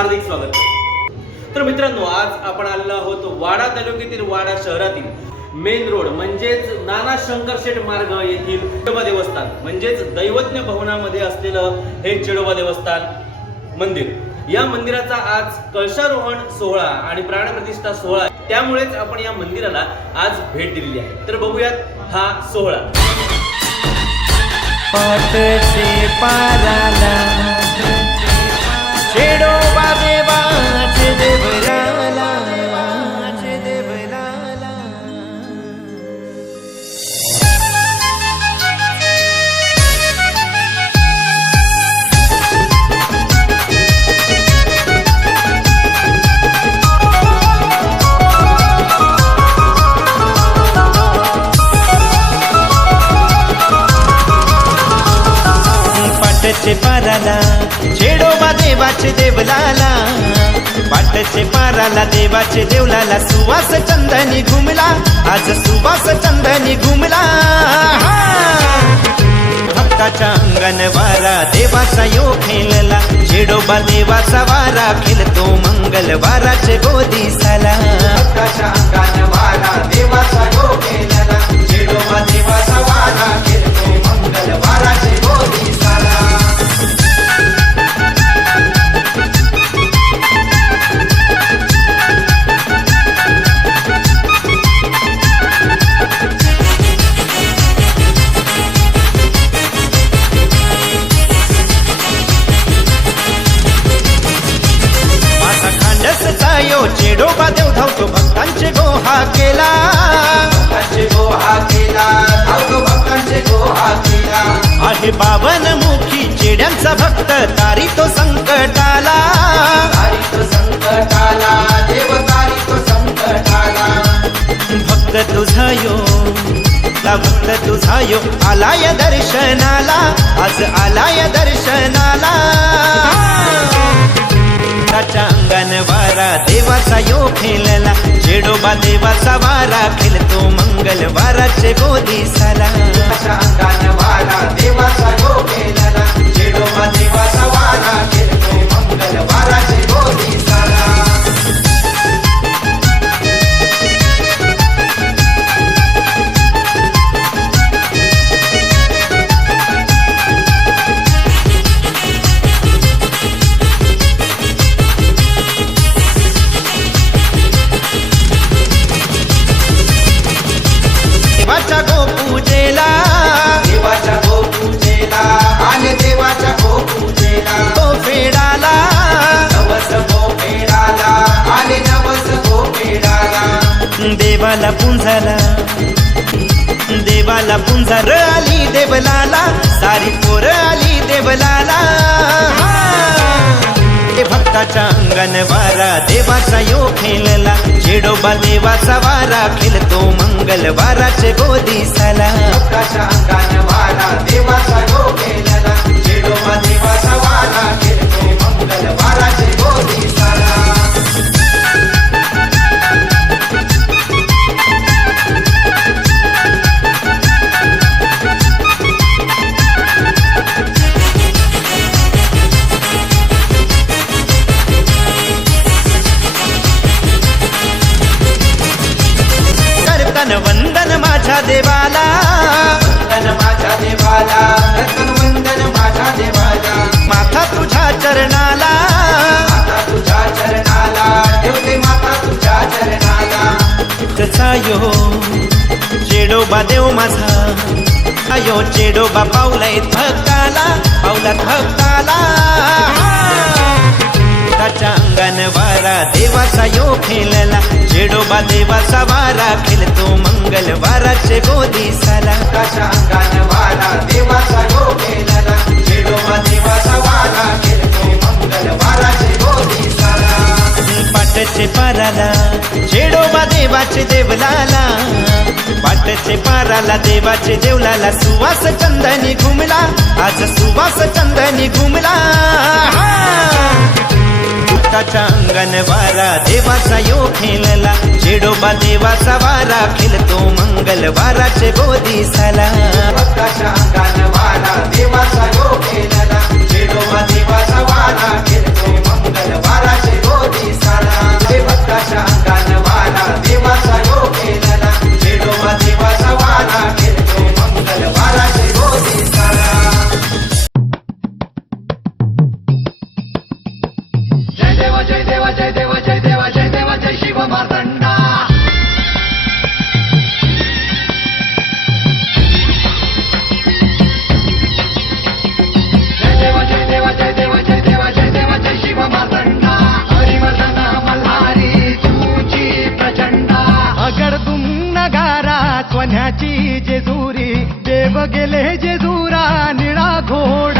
हार्दिक स्वागत. तर मित्रांनो आज आपण आलेलो आहोत वाडा तालुक्यातील वाडा शहरातील मेन रोड म्हणजेच नाना शंकर शेठ मार्ग येथील चिडोबा देवस्थान म्हणजेच दैवज्ञ भवनामध्ये असलेलं हे चिडोबा देवस्थान मंदिर. या मंदिराचा आज कळशारोहण सोहळा आणि प्राणप्रतिष्ठा सोहळा त्यामुळेच आपण या मंदिराला आज भेट दिलेली आहे. तर बघूयात हा सोहळा. वाटचे पाराला छेडोबा देवाचे देवलाला. वाटचे पाराला देवाचे देवलाला सुवास चंदनी घुमला. आज सुवास चंदनी घुमला. भक्ताच्या अंगण वारा देवाचा यो खेळला. छेडोबा देवाचा वारा खेळतो मंगलवाराचे गोदी साला भक्ताच्या आहे बावन मुखी चेड्यांचा भक्त. तारी तो संकटाला. तारी तो संकटाला देव तारी तो संकटाला. भक्त तुझा यो. ला भक्त तुझा यो. आलाय दर्शनाला. आज आलाय दर्शनाला. त्याच्या अंगण वारा देवाचा यो खेळला. चेडोबा देवा सवारा खेळतो मंगलवाराचे गोदी साला त्याच्या अंगण वारा देवाचा यो खेळला चेडोबा देवा सवारा खेळतो मंगलवाराचे देवाला पुंजाला. देवाला पुंजार आली देवलाला. सारी पोर आली देवलाला. ते भक्ताच्या अंगण वारा देवाचा यो खेळला. चेडोबा देवाचा वारा खेळतो मंगलवाराचे गोदी साला भक्ताच्या अंगण वारा देवाचा बाबा देव माझा. अयो चेडोबा पावलाय भक्ताला पावलात भक्ताला त्याच्या अंगण वारा देवाचा यो खेळला. चेडोबा देवाचा वारा खेळतो मंगलवाराचे गोदी साला. त्याच्या अंगण वारा देवाचा यो खेळला. चेडोबा देवाचा वारा खेळतो मंगलवाराचे गोदी साला. पाटचे पाराला चेडोबा देवाचे देवलाला. वाटचे पाराला देवाचे देवलाला सुवास चंदनी घुमला. आज सुवास चंदनी घुमला. भक्ताच्या अंगणवारा देवाचा यो खेळला. जेडोबा देवाचा वारा खेळतो मंगलवाराचे बोधी झाला. भक्ताच्या देवाचा यो देवाचा वारा खेळतो मंगलवाराचे बोधी झाला. देवा जय देवा जय देवा जय देवा जय देवा जय शिव मार्तंडा. जेजुरी देव गेले जेजुरा निळा घोडा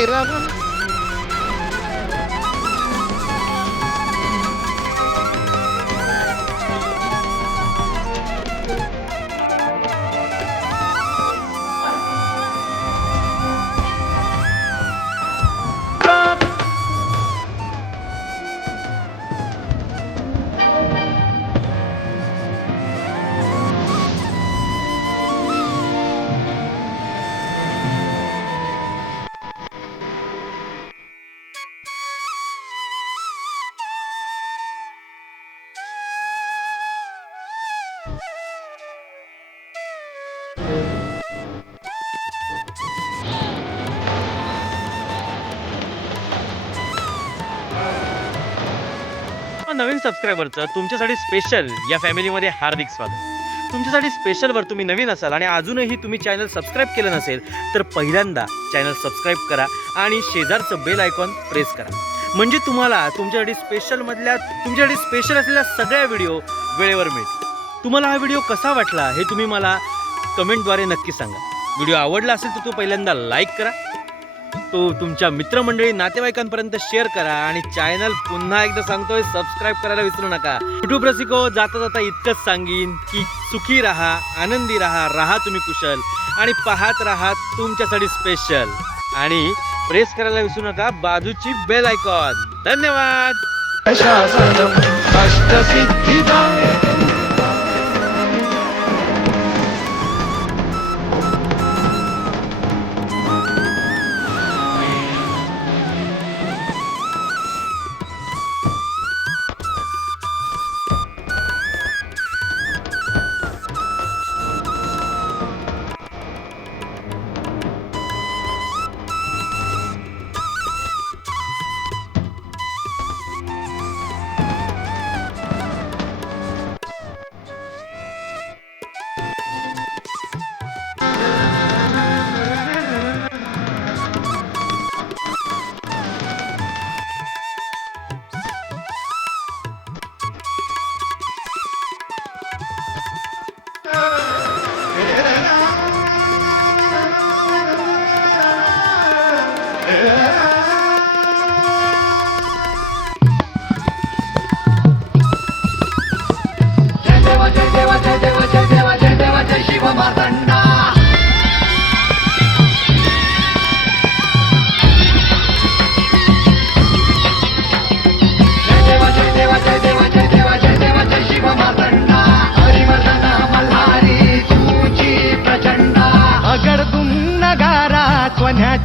பிறவும் नवीन सबस्क्रायबरचं तुमच्यासाठी स्पेशल या फॅमिलीमध्ये हार्दिक स्वागत. तुमच्यासाठी स्पेशलवर तुम्ही नवीन असाल आणि अजूनही तुम्ही चॅनल सबस्क्राईब केलं नसेल तर पहिल्यांदा चॅनल सबस्क्राईब करा आणि शेजारचं बेल आयकॉन प्रेस करा. म्हणजे तुम्हाला तुमच्यासाठी स्पेशलमधल्या तुमच्यासाठी स्पेशल असलेल्या सगळ्या व्हिडिओ वेळेवर मिळतील. तुम्हाला हा व्हिडिओ कसा वाटला हे तुम्ही मला कमेंटद्वारे नक्की सांगा. व्हिडिओ आवडला असेल तर तो पहिल्यांदा लाईक करा. तो तुमच्या मित्रमंडळी नातेवाईकांपर्यंत शेअर करा आणि चॅनल पुन्हा एकदा सांगतोय सबस्क्राईब करायला विसरू नका. युट्यूब रसिको जाता जाता इतकंच सांगीन की सुखी राहा आनंदी राहा राहा तुम्ही कुशल आणि पाहत राहा तुमच्यासाठी स्पेशल आणि प्रेस करायला विसरू नका बाजूची बेल आयकॉन धन्यवाद!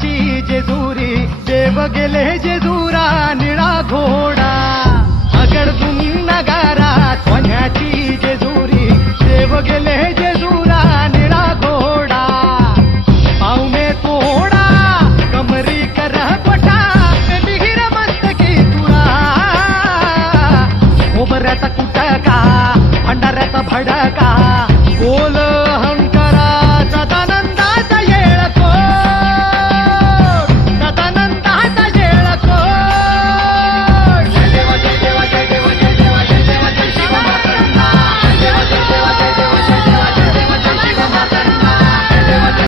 जे जेजुरी देव गेले जे